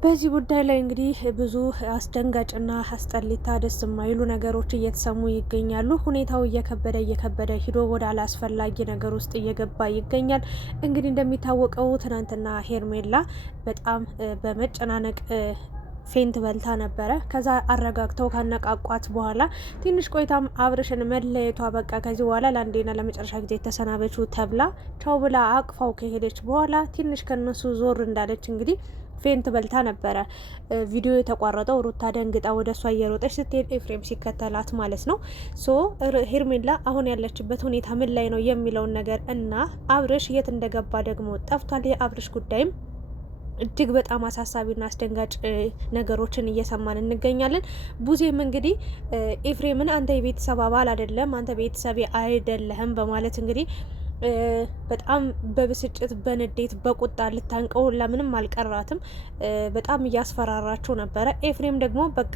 በዚህ ጉዳይ ላይ እንግዲህ ብዙ አስደንጋጭና አስጠሊታ ደስ የማይሉ ነገሮች እየተሰሙ ይገኛሉ። ሁኔታው እየከበደ ሂዶ ወደ አላስፈላጊ ነገር ውስጥ እየገባ ይገኛል። እንግዲህ እንደሚታወቀው ትናንትና ሄርሜላ በጣም በመጨናነቅ ፌንት በልታ ነበረ። ከዛ አረጋግተው ካነቃቋት በኋላ ትንሽ ቆይታም አብርሽን መለየቷ በቃ ከዚህ በኋላ ለአንዴና ለመጨረሻ ጊዜ ተሰናበቹ ተብላ ቻው ብላ አቅፋው ከሄደች በኋላ ትንሽ ከነሱ ዞር እንዳለች እንግዲህ ፌንት በልታ ነበረ ቪዲዮ የተቋረጠው። ሩታ ደንግጣ ወደ እሷ እየሮጠች ስትሄድ ኤፍሬም ሲከተላት ማለት ነው። ሶ ሄርሜላ አሁን ያለችበት ሁኔታ ምን ላይ ነው የሚለውን ነገር እና አብርሽ የት እንደገባ ደግሞ ጠፍቷል። የአብርሽ ጉዳይም እጅግ በጣም አሳሳቢና አስደንጋጭ ነገሮችን እየሰማን እንገኛለን። ቡዜም እንግዲህ ኤፍሬምን አንተ የቤተሰብ አባል አይደለም፣ አንተ ቤተሰቤ አይደለህም በማለት እንግዲህ በጣም በብስጭት በንዴት በቁጣ ልታንቀው ለምንም አልቀራትም። በጣም እያስፈራራቸው ነበረ። ኤፍሬም ደግሞ በቃ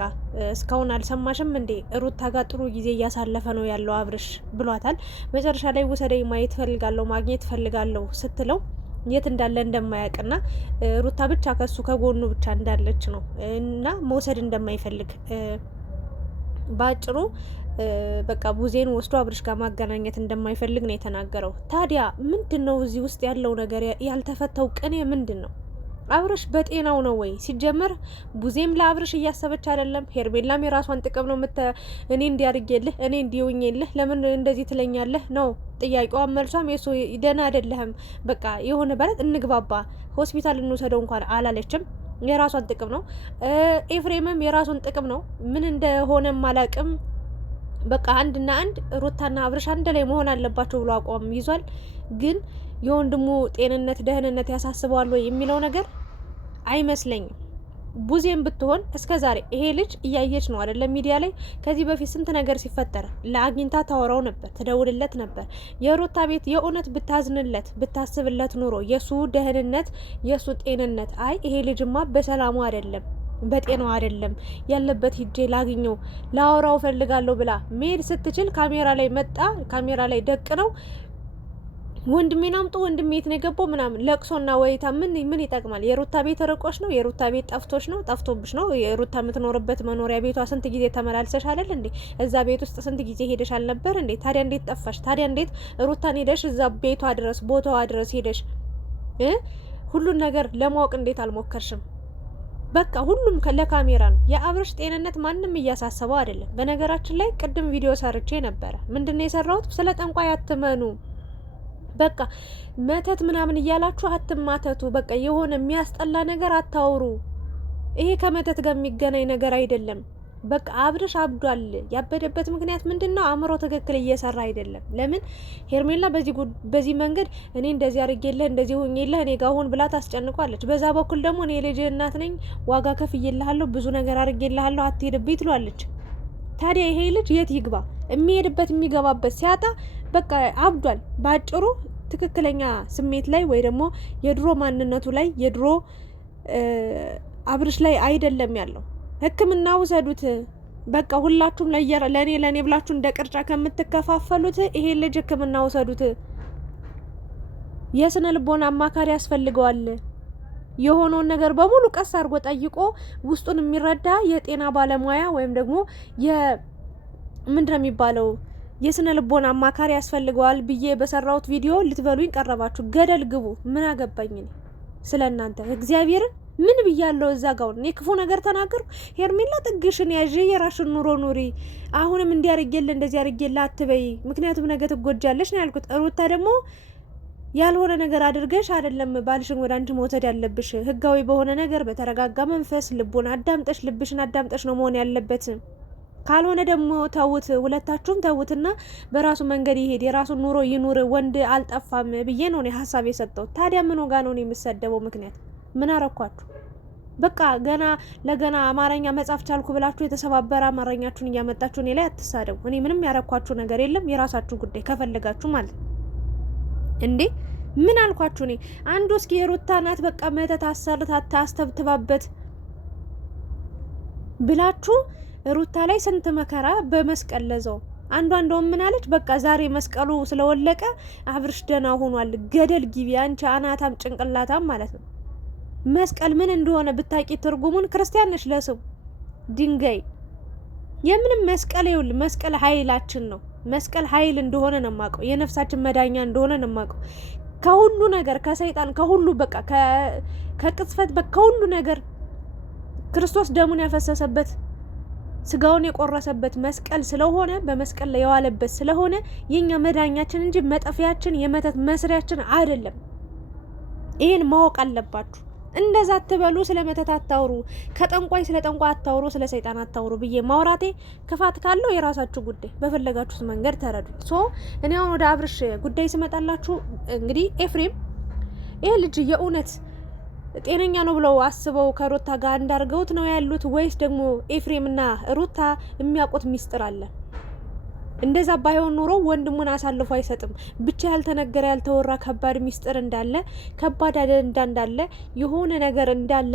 እስካሁን አልሰማሽም እንዴ ሩታ ጋር ጥሩ ጊዜ እያሳለፈ ነው ያለው አብርሽ ብሏታል። መጨረሻ ላይ ውሰደኝ ማየት ፈልጋለሁ ማግኘት ፈልጋለሁ ስትለው የት እንዳለ እንደማያውቅና ሩታ ብቻ ከሱ ከጎኑ ብቻ እንዳለች ነው እና መውሰድ እንደማይፈልግ ባጭሩ በቃ ቡዜን ወስዶ አብርሽ ጋር ማገናኘት እንደማይፈልግ ነው የተናገረው። ታዲያ ምንድን ነው እዚህ ውስጥ ያለው ነገር? ያልተፈታው ቅኔ ምንድን ነው? አብርሽ በጤናው ነው ወይ? ሲጀመር ቡዜም ለአብርሽ እያሰበች አይደለም። ሄርሜላም የራሷን ጥቅም ነው እኔ እንዲያርጌልህ እኔ እንዲውኝልህ ለምን እንደዚህ ትለኛለህ ነው ጥያቄዋ። መልሷም የሱ ደህና አይደለህም በቃ የሆነ በረት እንግባባ ሆስፒታል እንውሰደው እንኳን አላለችም። የራሷን ጥቅም ነው። ኤፍሬምም የራሱን ጥቅም ነው። ምን እንደሆነም አላቅም። በቃ አንድና አንድ ሩታና አብርሽ አንድ ላይ መሆን አለባቸው ብሎ አቋም ይዟል። ግን የወንድሙ ጤንነት ደህንነት ያሳስበዋል ወይ የሚለው ነገር አይመስለኝም። ቡዜም ብትሆን እስከ ዛሬ ይሄ ልጅ እያየች ነው አይደለም? ሚዲያ ላይ ከዚህ በፊት ስንት ነገር ሲፈጠር ለአግኝታ ታወራው ነበር፣ ትደውልለት ነበር። የሩታ ቤት የእውነት ብታዝንለት ብታስብለት ኑሮ የሱ ደህንነት የሱ ጤንነት አይ ይሄ ልጅማ በሰላሙ አይደለም በጤናው አይደለም ያለበት ሂጄ ላግኘው ላወራው ፈልጋለሁ ብላ መሄድ ስትችል ካሜራ ላይ መጣ። ካሜራ ላይ ደቅ ነው ወንድሜን አምጡ ወንድሜ የት ነው የገባው ምናምን ለቅሶና ወይታ ምን ይጠቅማል? የሩታ ቤት ርቆሽ ነው? የሩታ ቤት ጠፍቶሽ ነው? ጠፍቶብሽ ነው? የሩታ የምትኖርበት መኖሪያ ቤቷ ስንት ጊዜ ተመላልሰሽ አይደል እንዴ? እዛ ቤት ውስጥ ስንት ጊዜ ሄደሽ አልነበር እንዴ? ታዲያ እንዴት ጠፋሽ? ታዲያ እንዴት ሩታን ሄደሽ እዛ ቤቷ ድረስ ቦታዋ ድረስ ሄደሽ ሁሉን ነገር ለማወቅ እንዴት አልሞከርሽም? በቃ ሁሉም ለካሜራ ነው። የአብርሽ ጤንነት ማንም እያሳሰበው አይደለም። በነገራችን ላይ ቅድም ቪዲዮ ሰርቼ ነበረ። ምንድነው የሰራሁት? ስለ ጠንቋይ አትመኑ፣ በቃ መተት ምናምን እያላችሁ አትማተቱ፣ በቃ የሆነ የሚያስጠላ ነገር አታውሩ። ይሄ ከመተት ጋር የሚገናኝ ነገር አይደለም። በቃ አብርሽ አብዷል። ያበደበት ምክንያት ምንድነው? አእምሮ ትክክል እየሰራ አይደለም። ለምን ሄርሜላ በዚህ መንገድ እኔ እንደዚህ አድርጌልህ እንደዚህ ሆኜልህ እኔ ጋር ሁን ብላ ታስጨንቋለች። በዛ በኩል ደግሞ እኔ ልጅ እናት ነኝ ዋጋ ከፍዬልሃለሁ ብዙ ነገር አድርጌልሃለሁ አትሄድብኝ ትሏለች። ታዲያ ይሄ ልጅ የት ይግባ? የሚሄድበት የሚገባበት ሲያጣ በቃ አብዷል። ባጭሩ ትክክለኛ ስሜት ላይ ወይ ደግሞ የድሮ ማንነቱ ላይ የድሮ አብርሽ ላይ አይደለም ያለው። ሕክምና ውሰዱት። በቃ ሁላችሁም ለኔ ብላችሁ እንደ ቅርጫ ከምትከፋፈሉት ይሄ ልጅ ሕክምና ውሰዱት። የስነ ልቦና አማካሪ ያስፈልገዋል። የሆነውን ነገር በሙሉ ቀስ አድርጎ ጠይቆ ውስጡን የሚረዳ የጤና ባለሙያ ወይም ደግሞ ምንድነው የሚባለው የስነ ልቦና አማካሪ ያስፈልገዋል ብዬ በሰራሁት ቪዲዮ ልትበሉኝ ቀረባችሁ። ገደል ግቡ። ምን አገባኝ ስለ እናንተ እግዚአብሔርን ምን ብያለሁ? እዛ ጋር እኔ ክፉ ነገር ተናገሩ? ሄርሜላ ጥግሽን ያዥ፣ የራሽን ኑሮ ኑሪ። አሁንም እንዲያርጌል እንደዚህ ያርጌል አትበይ፣ ምክንያቱም ነገ ትጎጃለሽ ነው ያልኩት። ሩታ ደግሞ ያልሆነ ነገር አድርገሽ አይደለም ባልሽን ወደ አንቺ መውሰድ ያለብሽ። ህጋዊ በሆነ ነገር በተረጋጋ መንፈስ ልቦን አዳምጠሽ ልብሽን አዳምጠሽ ነው መሆን ያለበት። ካልሆነ ደግሞ ተውት፣ ሁለታችሁም ተውትና በራሱ መንገድ ይሄድ፣ የራሱን ኑሮ ይኑር። ወንድ አልጠፋም ብዬ ነው እኔ ሀሳብ የሰጠው። ታዲያ ምን ወጋ ነው የምሰደበው? ምክንያት ምን አረኳችሁ? በቃ ለገና አማርኛ መጻፍ ቻልኩ ብላችሁ የተሰባበረ አማርኛችሁን እያመጣችሁ እኔ ላይ አትሳደቡ። እኔ ምንም ያረኳችሁ ነገር የለም። የራሳችሁ ጉዳይ ከፈለጋችሁ ማለት እንዴ። ምን አልኳችሁ? እኔ አንዱ እስኪ የሩታ ናት በቃ መተት አሰርታ ታስተብትባበት ብላችሁ ሩታ ላይ ስንት መከራ በመስቀል ለዘው። አንዷ እንደውም ምን አለች? በቃ ዛሬ መስቀሉ ስለወለቀ አብርሽ ደህና ሆኗል። ገደል ግቢ አንቺ አናታም ጭንቅላታም ማለት ነው። መስቀል ምን እንደሆነ ብታቂ ትርጉሙን ክርስቲያን ነሽ ለሰው ድንጋይ የምንም መስቀል ይውል መስቀል ኃይላችን ነው። መስቀል ኃይል እንደሆነ ነው የማውቀው። የነፍሳችን መዳኛ እንደሆነ ነው የማውቀው። ከሁሉ ነገር ከሰይጣን ከሁሉ በቃ ከቅጽፈት በቃ ከሁሉ ነገር ክርስቶስ ደሙን ያፈሰሰበት ስጋውን የቆረሰበት መስቀል ስለሆነ በመስቀል ላይ የዋለበት ስለሆነ የኛ መዳኛችን እንጂ መጠፊያችን የመተት መስሪያችን አይደለም። ይሄን ማወቅ አለባችሁ። እንደዛ አትበሉ። ስለ መተት አታውሩ፣ ከጠንቋይ ስለ ጠንቋይ አታውሩ፣ ስለ ሰይጣን አታውሩ ብዬ ማውራቴ ክፋት ካለው የራሳችሁ ጉዳይ፣ በፈለጋችሁት መንገድ ተረዱ። እኔ አሁን ወደ አብርሽ ጉዳይ ስመጣላችሁ እንግዲህ ኤፍሬም ይሄ ልጅ የእውነት ጤነኛ ነው ብለው አስበው ከሩታ ጋር እንዳርገውት ነው ያሉት ወይስ ደግሞ ኤፍሬምና ሩታ የሚያውቁት ሚስጥር አለ? እንደዛ ባይሆን ኑሮ ወንድሙን አሳልፎ አይሰጥም። ብቻ ያልተነገረ ያልተወራ ከባድ ሚስጥር እንዳለ ከባድ አጀንዳ እንዳለ የሆነ ነገር እንዳለ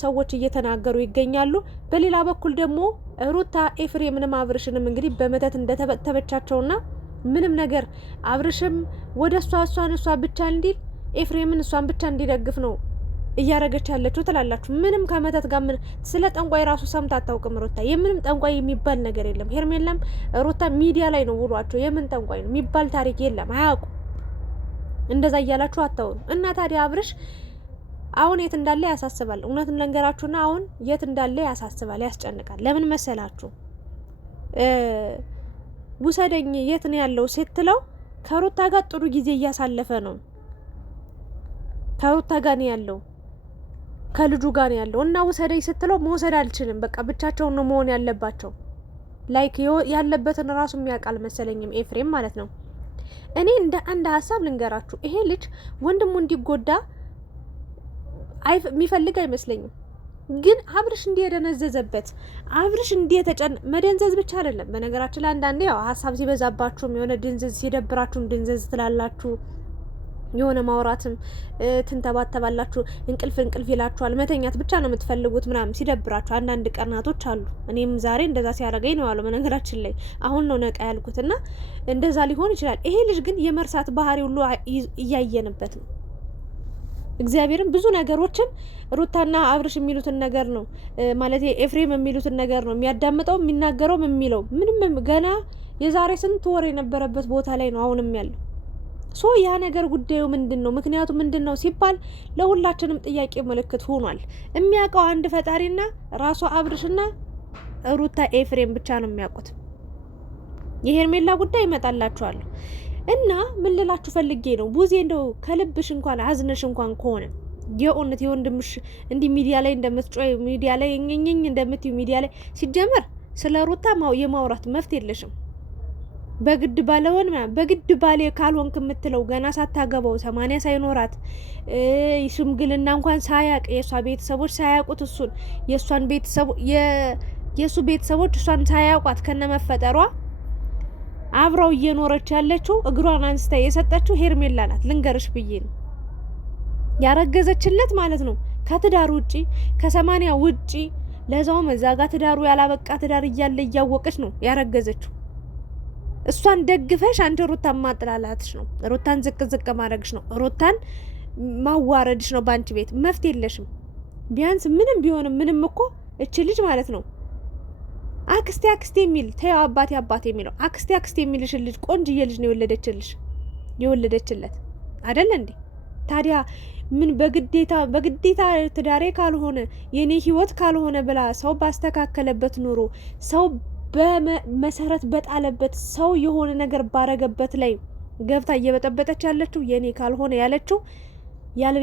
ሰዎች እየተናገሩ ይገኛሉ። በሌላ በኩል ደግሞ ሩታ ኤፍሬምንም አብርሽንም እንግዲህ በመተት እንደተበተበቻቸውና ምንም ነገር አብርሽም ወደ እሷ ብቻ እንዲል ኤፍሬምን እሷን ብቻ እንዲደግፍ ነው እያረገች ያለችው ትላላችሁ። ምንም ከመተት ጋር ምን ስለ ጠንቋይ ራሱ ሰምታ አታውቅም ሩታ። የምንም ጠንቋይ የሚባል ነገር የለም። ሄርሜላም ሩታ ሚዲያ ላይ ነው ውሏቸው። የምን ጠንቋይ ነው የሚባል ታሪክ የለም። አያውቁ እንደዛ እያላችሁ አታውሩ። እና ታዲያ አብርሽ አሁን የት እንዳለ ያሳስባል። እውነቱን ልንገራችሁና አሁን የት እንዳለ ያሳስባል፣ ያስጨንቃል። ለምን መሰላችሁ? ውሰደኝ የት ነው ያለው ስትለው ከሩታ ጋር ጥሩ ጊዜ እያሳለፈ ነው። ከሩታ ጋር ነው ያለው፣ ከልጁ ጋር ነው ያለው እና ውሰደኝ ስትለው መውሰድ አልችልም፣ በቃ ብቻቸውን ነው መሆን ያለባቸው። ላይክ ያለበትን ራሱ የሚያውቅ አልመሰለኝም ኤፍሬም ማለት ነው። እኔ እንደ አንድ ሀሳብ ልንገራችሁ፣ ይሄ ልጅ ወንድሙ እንዲጎዳ የሚፈልግ አይመስለኝም። ግን አብርሽ እንዲየደነዘዘበት አብርሽ መደንዘዝ ብቻ አይደለም። በነገራችን ላይ አንዳንዴ ያው ሀሳብ ሲበዛባችሁም የሆነ ድንዝዝ ሲደብራችሁም ድንዝዝ ትላላችሁ፣ የሆነ ማውራትም ትንተባተባላችሁ፣ እንቅልፍ ይላችኋል፣ መተኛት ብቻ ነው የምትፈልጉት ምናምን ሲደብራችሁ አንዳንድ ቀናቶች አሉ። እኔም ዛሬ እንደዛ ሲያደርገኝ ነው ያለው። በነገራችን ላይ አሁን ነው ነቃ ያልኩትና እንደዛ ሊሆን ይችላል። ይሄ ልጅ ግን የመርሳት ባህሪ ሁሉ እያየንበት ነው። እግዚአብሔርን ብዙ ነገሮችን ሩታና አብርሽ የሚሉትን ነገር ነው ማለት ኤፍሬም የሚሉትን ነገር ነው የሚያዳምጠው የሚናገረው የሚለው ምንም ገና የዛሬ ስንት ወር የነበረበት ቦታ ላይ ነው አሁንም ያለው። ያ ነገር ጉዳዩ ምንድን ነው? ምክንያቱ ምንድን ነው ሲባል ለሁላችንም ጥያቄ ምልክት ሆኗል። የሚያውቀው አንድ ፈጣሪና ራሷ አብርሽና ሩታ ኤፍሬም ብቻ ነው የሚያውቁት። የሄርሜላ ጉዳይ ይመጣላችኋል። እና ምን ልላችሁ ፈልጌ ነው ቡዜ እንደው ከልብሽ እንኳን አዝነሽ እንኳን ከሆነ የእውነት የወንድምሽ እንዲህ ሚዲያ ላይ እንደምትጮይ ሚዲያ ላይ እኝኝ እንደምትዩ ሚዲያ ላይ ሲጀመር ስለ ሩታ የማውራት መፍት የለሽም። በግድ ባለውን በግድ ባለ ካልሆንክ የምትለው ገና ሳታገባው 80 ሳይኖራት ሽምግልና እንኳን ሳያቅ የሷ ቤተሰቦች ሳያውቁት እሱን የሷን ቤተሰቦ የሱ ቤተሰቦች እሷን ሳያውቋት ከነመፈጠሯ አብራው እየኖረች ያለችው እግሯን አንስታ የሰጠችው ሄርሜላ ናት። ልንገርሽ ብዬ ነው ያረገዘችለት ማለት ነው። ከትዳር ውጪ ከ80 ውጪ ለዛው መዛጋ ትዳሩ ያላበቃ ትዳር እያለ እያወቀች ነው ያረገዘችው። እሷን ደግፈሽ አንተ ሩታን ማጥላላትሽ ነው። ሩታን ዝቅ ማድረግሽ ነው። ሩታን ማዋረድሽ ነው። ባንቺ ቤት መፍት የለሽም። ቢያንስ ምንም ቢሆንም ምንም እኮ እቺ ልጅ ማለት ነው አክስቴ የሚል ተያው አባቴ የሚለው አክስቴ የሚልሽ ልጅ ቆንጅዬ ልጅ ነው የወለደችለት አይደል እንዴ? ታዲያ ምን በግዴታ ትዳሬ ካልሆነ የኔ ህይወት ካልሆነ ብላ ሰው ባስተካከለበት ኑሮ ሰው በመሰረት በጣለበት ሰው የሆነ ነገር ባረገበት ላይ ገብታ እየበጠበጠች ያለችው የኔ ካልሆነ ያለችው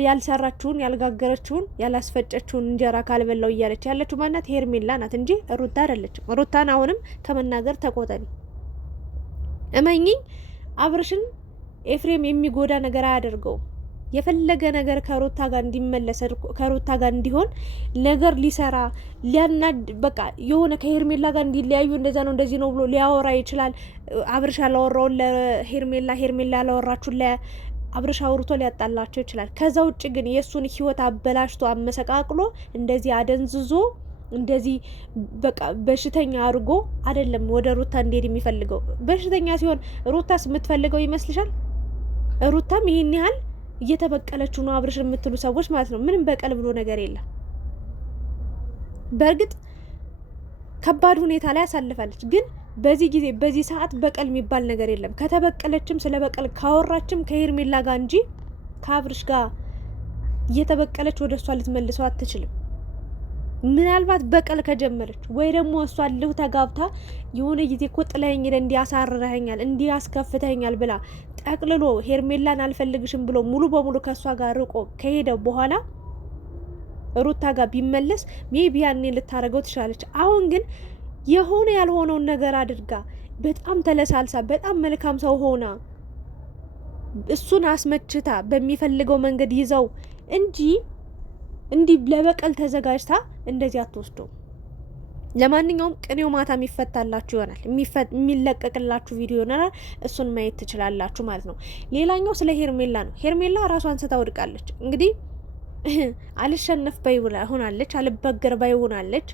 ያልሰራችውን ያልጋገረችውን ያላስፈጨችውን እንጀራ ካልበላው እያለች ያለችው ማናት? ሄርሜላ ናት እንጂ ሩታ አይደለችም። ሩታን አሁንም ከመናገር ተቆጠቢ። እመኚኝ አብርሽን ኤፍሬም የሚጎዳ ነገር አያደርገውም። የፈለገ ነገር ከሩታ ጋር እንዲመለስ ከሩታ ጋር እንዲሆን ነገር ሊሰራ ሊያናድ በቃ የሆነ ከሄርሜላ ጋር እንዲለያዩ እንደዛ ነው እንደዚህ ነው ብሎ ሊያወራ ይችላል። አብርሽ ያላወራውን ለሄርሜላ ያላወራችሁ አብርሽ አውርቶ ሊያጣላቸው ይችላል። ከዛ ውጭ ግን የእሱን ህይወት አበላሽቶ አመሰቃቅሎ እንደዚህ አደንዝዞ እንደዚህ በቃ በሽተኛ አድርጎ አይደለም ወደ ሩታ እንዲሄድ የሚፈልገው። በሽተኛ ሲሆን ሩታስ የምትፈልገው ይመስልሻል? ሩታም ይሄን ያህል እየተበቀለችው ነው አብርሽ የምትሉ ሰዎች ማለት ነው። ምንም በቀል ብሎ ነገር የለም። በእርግጥ ከባድ ሁኔታ ላይ አሳልፋለች፣ ግን በዚህ ጊዜ በዚህ ሰዓት በቀል የሚባል ነገር የለም። ከተበቀለችም ስለ በቀል ካወራችም ከሄርሜላ ጋር እንጂ ከአብርሽ ጋር እየተበቀለች ወደ እሷ ልትመልሰው አትችልም። ምናልባት በቀል ከጀመረች ወይ ደግሞ እሷ ልሁ ተጋብታ የሆነ ጊዜ እኮ ጥለኸኝ እንዲያሳርረኸኛል እንዲያስከፍተኛል ብላ ጠቅልሎ ሄርሜላን አልፈልግሽም ብሎ ሙሉ በሙሉ ከእሷ ጋር ርቆ ከሄደ በኋላ ሩታ ጋር ቢመለስ ሜቢ ያኔ ልታረገው ትችላለች። አሁን ግን የሆነ ያልሆነውን ነገር አድርጋ በጣም ተለሳልሳ በጣም መልካም ሰው ሆና እሱን አስመችታ በሚፈልገው መንገድ ይዘው እንጂ እንዲህ ለበቀል ተዘጋጅታ እንደዚህ አትወስደው። ለማንኛውም ቅኔው ማታ የሚፈታላችሁ ይሆናል፣ የሚለቀቅላችሁ ቪዲዮ ይሆናል። እሱን ማየት ትችላላችሁ ማለት ነው። ሌላኛው ስለ ሄርሜላ ነው። ሄርሜላ ራሷን ስታ ወድቃለች። እንግዲህ አልሸነፍ ባይ ሆናለች፣ አልበገር ባይ ሆናለች።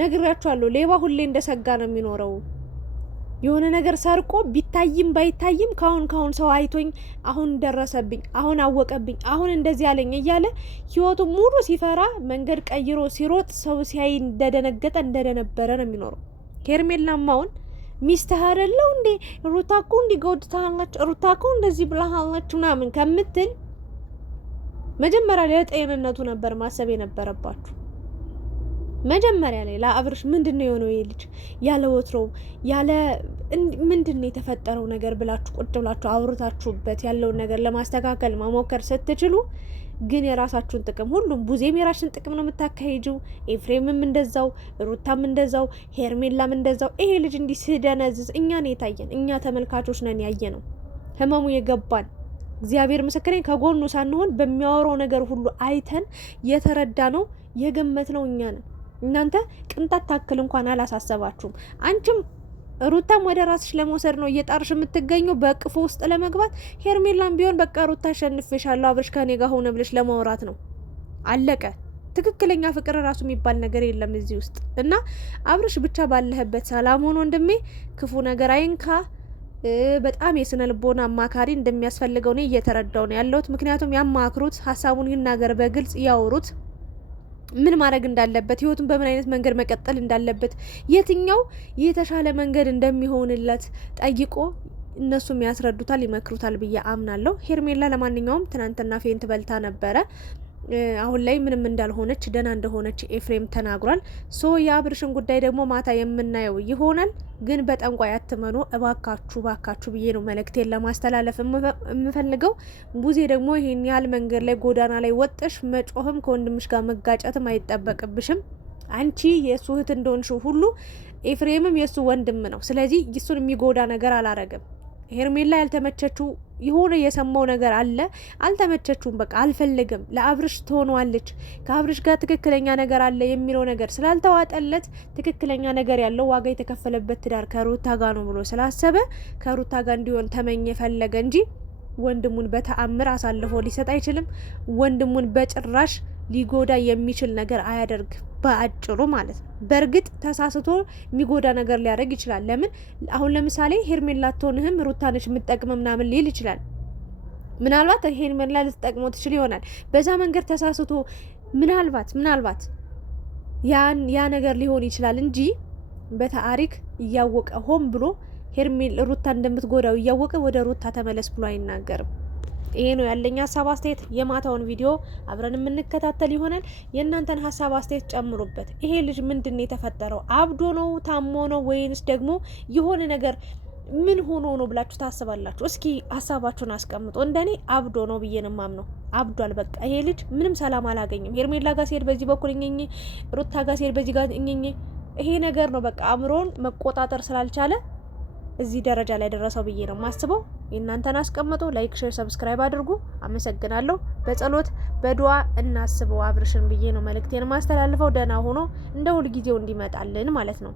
ነግራችኋለሁ፣ ሌባ ሁሌ እንደሰጋ ነው የሚኖረው። የሆነ ነገር ሰርቆ ቢታይም ባይታይም ካሁን ሰው አይቶኝ አሁን ደረሰብኝ፣ አሁን አወቀብኝ፣ አሁን እንደዚህ ያለኝ እያለ ህይወቱ ሙሉ ሲፈራ መንገድ ቀይሮ ሲሮጥ ሰው ሲያይ እንደደነገጠ እንደነበረ ነው የሚኖረው። ሄርሜላማውን ሚስትህ አይደለው እንዴ ሩታ እኮ እንዲጎድታለች፣ ሩታ እኮ እንደዚህ ብላሃለች ምናምን ከምትል መጀመሪያ ለጤንነቱ ነበር ማሰብ የነበረባችሁ። መጀመሪያ ላይ ለአብርሽ ምንድነው የሆነው? ልጅ ያለ ወትሮው ያለ ምንድነው የተፈጠረው ነገር ብላችሁ ቁጭ ብላችሁ አውርታችሁበት ያለውን ነገር ለማስተካከል መሞከር ስትችሉ ግን የራሳችሁን ጥቅም ሁሉም ቡዜም የራስሽን ጥቅም ነው የምታካሂጂው፣ ኤፍሬምም እንደዛው፣ ሩታም እንደዛው፣ ሄርሜላም እንደዛው። ይሄ ልጅ እንዲህ ስደነዝዝ እኛ ነው የታየን፣ እኛ ተመልካቾች ነን ያየ ነው ህመሙ የገባን። እግዚአብሔር ምስክሬን ከጎኑ ሳንሆን በሚያወራው ነገር ሁሉ አይተን የተረዳ ነው የገመት ነው እኛ ነን። እናንተ ቅንጣት ታክል እንኳን አላሳሰባችሁም። አንቺም ሩታም ወደ ራስሽ ለመውሰድ ነው እየጣርሽ የምትገኘው በቅፎ ውስጥ ለመግባት። ሄርሜላም ቢሆን በቃ ሩታ አሸንፌሻለሁ አብርሽ ከኔ ጋር ሆነ ብለሽ ለማውራት ነው። አለቀ። ትክክለኛ ፍቅር ራሱ የሚባል ነገር የለም እዚህ ውስጥ እና አብርሽ ብቻ ባለህበት ሰላም ሆኖ ወንድሜ፣ ክፉ ነገር አይንካ። በጣም የስነ ልቦና አማካሪ እንደሚያስፈልገው ነው እየተረዳው ነው ያለሁት። ምክንያቱም ያማክሩት፣ ሀሳቡን ይናገር፣ በግልጽ ያወሩት ምን ማድረግ እንዳለበት፣ ህይወቱን በምን አይነት መንገድ መቀጠል እንዳለበት፣ የትኛው የተሻለ መንገድ እንደሚሆንለት ጠይቆ እነሱም ያስረዱታል፣ ይመክሩታል ብዬ አምናለሁ። ሄርሜላ ለማንኛውም ትናንትና ፌንት በልታ ነበረ። አሁን ላይ ምንም እንዳልሆነች ደህና እንደሆነች ኤፍሬም ተናግሯል። ሶ የአብርሽን ጉዳይ ደግሞ ማታ የምናየው ይሆናል። ግን በጠንቋይ አትመኑ እባካችሁ ባካችሁ ብዬ ነው መልእክቴን ለማስተላለፍ የምፈልገው። ቡዜ ደግሞ ይሄን ያህል መንገድ ላይ ጎዳና ላይ ወጥሽ መጮህም ከወንድምሽ ጋር መጋጨትም አይጠበቅብሽም። አንቺ የእሱ እህት እንደሆንሽ ሁሉ ኤፍሬምም የእሱ ወንድም ነው። ስለዚህ እሱን የሚጎዳ ነገር አላረግም። ሄርሜላ ያልተመቸችው የሆነ የሰማው ነገር አለ፣ አልተመቸችውም። በቃ አልፈልግም፣ ለአብርሽ ትሆነዋለች፣ ከአብርሽ ጋር ትክክለኛ ነገር አለ የሚለው ነገር ስላልተዋጠለት ትክክለኛ ነገር ያለው ዋጋ የተከፈለበት ትዳር ከሩታ ጋር ነው ብሎ ስላሰበ ከሩታ ጋር እንዲሆን ተመኘ ፈለገ እንጂ ወንድሙን በተአምር አሳልፎ ሊሰጥ አይችልም። ወንድሙን በጭራሽ ሊጎዳ የሚችል ነገር አያደርግ በአጭሩ ማለት ነው። በእርግጥ ተሳስቶ የሚጎዳ ነገር ሊያደርግ ይችላል። ለምን አሁን ለምሳሌ ሄርሜላ አትሆንህም ሩታ ነች የምትጠቅም ምናምን ሊል ይችላል። ምናልባት ሄርሜላ ልትጠቅሞ ትችል ይሆናል። በዛ መንገድ ተሳስቶ ምናልባት ያ ነገር ሊሆን ይችላል እንጂ በታሪክ እያወቀ ሆን ብሎ ሄርሜላ ሩታ እንደምትጎዳው እያወቀ ወደ ሩታ ተመለስ ብሎ አይናገርም። ይሄ ነው ያለኝ ሀሳብ አስተያየት። የማታውን ቪዲዮ አብረን የምንከታተል ይሆናል። የእናንተን ሀሳብ አስተያየት ጨምሩበት። ይሄ ልጅ ምንድነው የተፈጠረው? አብዶ ነው ታሞ ነው ወይንስ ደግሞ የሆነ ነገር ምን ሆኖ ነው ብላችሁ ታስባላችሁ? እስኪ ሀሳባችሁን አስቀምጡ። እንደኔ አብዶ ነው ብዬ ነው የማምነው። አብዷል በቃ ይሄ ልጅ ምንም ሰላም አላገኝም። ሄርሜላ ጋር ሲሄድ በዚህ በኩል እኘኝ፣ ሩታ ጋር ሲሄድ በዚህ ጋር እኘኝ። ይሄ ነገር ነው በቃ አእምሮን መቆጣጠር ስላልቻለ እዚህ ደረጃ ላይ ደረሰው ብዬ ነው የማስበው። የእናንተን አስቀምጡ። ላይክ፣ ሼር፣ ሰብስክራይብ አድርጉ። አመሰግናለሁ። በጸሎት በዱዓ እናስበው አብርሽን ብዬ ነው መልእክቴን ማስተላልፈው። ደህና ሆኖ እንደ ሁልጊዜው እንዲመጣልን ማለት ነው።